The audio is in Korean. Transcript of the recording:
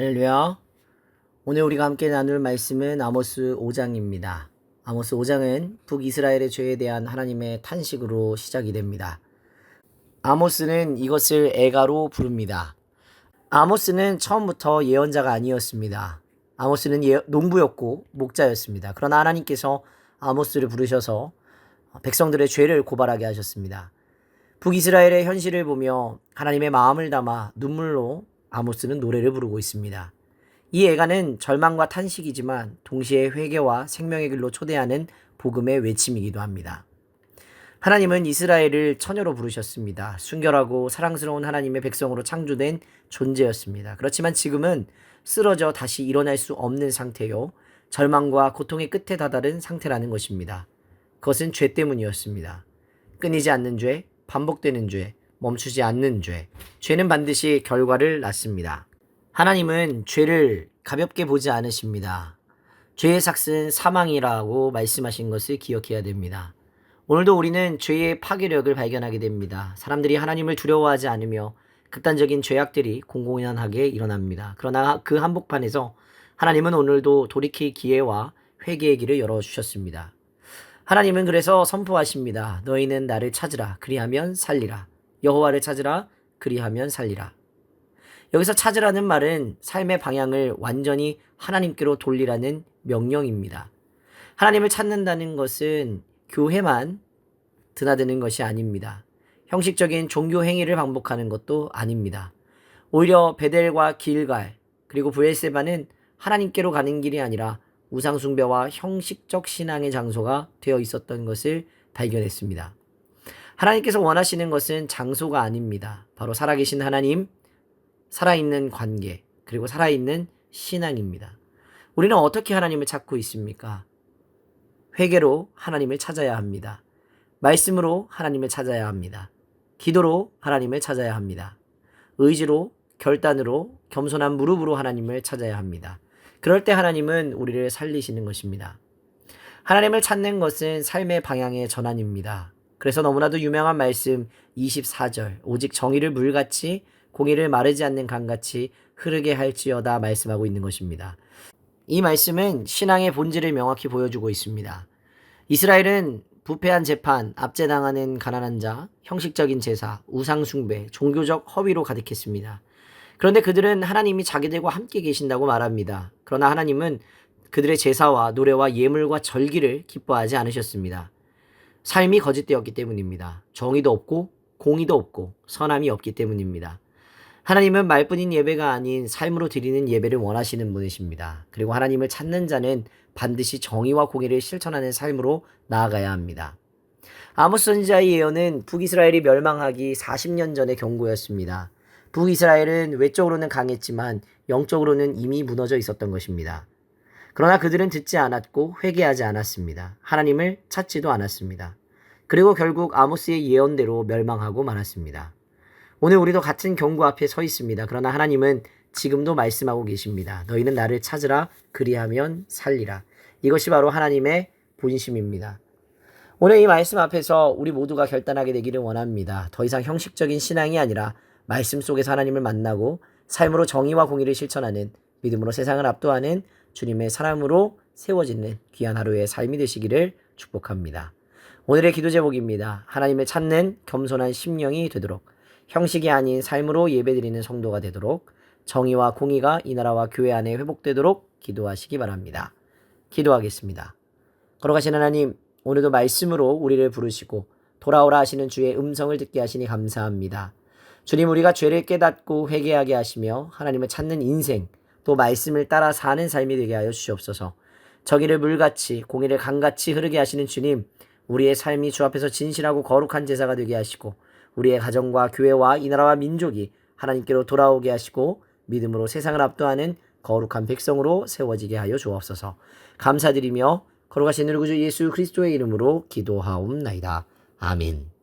할렐루야. 오늘 우리가 함께 나눌 말씀은 아모스 5장입니다. 아모스 5장은 북이스라엘의 죄에 대한 하나님의 탄식으로 시작이 됩니다. 아모스는 이것을 애가로 부릅니다. 아모스는 처음부터 예언자가 아니었습니다. 아모스는 농부였고 목자였습니다. 그러나 하나님께서 아모스를 부르셔서 백성들의 죄를 고발하게 하셨습니다. 북이스라엘의 현실을 보며 하나님의 마음을 담아 눈물로 아모스는 노래를 부르고 있습니다. 이 애가는 절망과 탄식이지만 동시에 회개와 생명의 길로 초대하는 복음의 외침이기도 합니다. 하나님은 이스라엘을 처녀로 부르셨습니다. 순결하고 사랑스러운 하나님의 백성으로 창조된 존재였습니다. 그렇지만 지금은 쓰러져 다시 일어날 수 없는 상태요. 절망과 고통의 끝에 다다른 상태라는 것입니다. 그것은 죄 때문이었습니다. 끊이지 않는 죄, 반복되는 죄, 멈추지 않는 죄. 죄는 반드시 결과를 낳습니다. 하나님은 죄를 가볍게 보지 않으십니다. 죄의 삭은 사망이라고 말씀하신 것을 기억해야 됩니다. 오늘도 우리는 죄의 파괴력을 발견하게 됩니다. 사람들이 하나님을 두려워하지 않으며 극단적인 죄악들이 공공연하게 일어납니다. 그러나 그 한복판에서 하나님은 오늘도 돌이킬 기회와 회개의 길을 열어주셨습니다. 하나님은 그래서 선포하십니다. 너희는 나를 찾으라. 그리하면 살리라. 여호와를 찾으라. 그리하면 살리라. 여기서 찾으라는 말은 삶의 방향을 완전히 하나님께로 돌리라는 명령입니다. 하나님을 찾는다는 것은 교회만 드나드는 것이 아닙니다. 형식적인 종교 행위를 반복하는 것도 아닙니다. 오히려 베델과 길갈 그리고 브엘세바는 하나님께로 가는 길이 아니라 우상숭배와 형식적 신앙의 장소가 되어 있었던 것을 발견했습니다. 하나님께서 원하시는 것은 장소가 아닙니다. 바로 살아계신 하나님, 살아있는 관계, 그리고 살아있는 신앙입니다. 우리는 어떻게 하나님을 찾고 있습니까? 회개로 하나님을 찾아야 합니다. 말씀으로 하나님을 찾아야 합니다. 기도로 하나님을 찾아야 합니다. 의지로, 결단으로, 겸손한 무릎으로 하나님을 찾아야 합니다. 그럴 때 하나님은 우리를 살리시는 것입니다. 하나님을 찾는 것은 삶의 방향의 전환입니다. 그래서 너무나도 유명한 말씀 24절 오직 정의를 물같이 공의를 마르지 않는 강같이 흐르게 할지어다 말씀하고 있는 것입니다. 이 말씀은 신앙의 본질을 명확히 보여주고 있습니다. 이스라엘은 부패한 재판, 압제당하는 가난한 자, 형식적인 제사, 우상숭배, 종교적 허위로 가득했습니다. 그런데 그들은 하나님이 자기들과 함께 계신다고 말합니다. 그러나 하나님은 그들의 제사와 노래와 예물과 절기를 기뻐하지 않으셨습니다. 삶이 거짓되었기 때문입니다. 정의도 없고 공의도 없고 선함이 없기 때문입니다. 하나님은 말뿐인 예배가 아닌 삶으로 드리는 예배를 원하시는 분이십니다. 그리고 하나님을 찾는 자는 반드시 정의와 공의를 실천하는 삶으로 나아가야 합니다. 아모스 선지자의 예언은 북이스라엘이 멸망하기 40년 전의 경고였습니다. 북이스라엘은 외적으로는 강했지만 영적으로는 이미 무너져 있었던 것입니다. 그러나 그들은 듣지 않았고 회개하지 않았습니다. 하나님을 찾지도 않았습니다. 그리고 결국 아모스의 예언대로 멸망하고 말았습니다. 오늘 우리도 같은 경고 앞에 서 있습니다. 그러나 하나님은 지금도 말씀하고 계십니다. 너희는 나를 찾으라. 그리하면 살리라. 이것이 바로 하나님의 본심입니다. 오늘 이 말씀 앞에서 우리 모두가 결단하게 되기를 원합니다. 더 이상 형식적인 신앙이 아니라 말씀 속에서 하나님을 만나고 삶으로 정의와 공의를 실천하는 믿음으로 세상을 압도하는 주님의 사람으로 세워지는 귀한 하루의 삶이 되시기를 축복합니다. 오늘의 기도 제목입니다. 하나님을 찾는 겸손한 심령이 되도록 형식이 아닌 삶으로 예배드리는 성도가 되도록 정의와 공의가 이 나라와 교회 안에 회복되도록 기도하시기 바랍니다. 기도하겠습니다. 걸어가신 하나님, 오늘도 말씀으로 우리를 부르시고 돌아오라 하시는 주의 음성을 듣게 하시니 감사합니다. 주님, 우리가 죄를 깨닫고 회개하게 하시며 하나님을 찾는 인생, 또 말씀을 따라 사는 삶이 되게 하여 주시옵소서. 정의를 물같이 공의를 강같이 흐르게 하시는 주님, 우리의 삶이 주 앞에서 진실하고 거룩한 제사가 되게 하시고 우리의 가정과 교회와 이 나라와 민족이 하나님께로 돌아오게 하시고 믿음으로 세상을 압도하는 거룩한 백성으로 세워지게 하여 주옵소서. 감사드리며 거룩하신 우리 구주 예수 그리스도의 이름으로 기도하옵나이다. 아멘.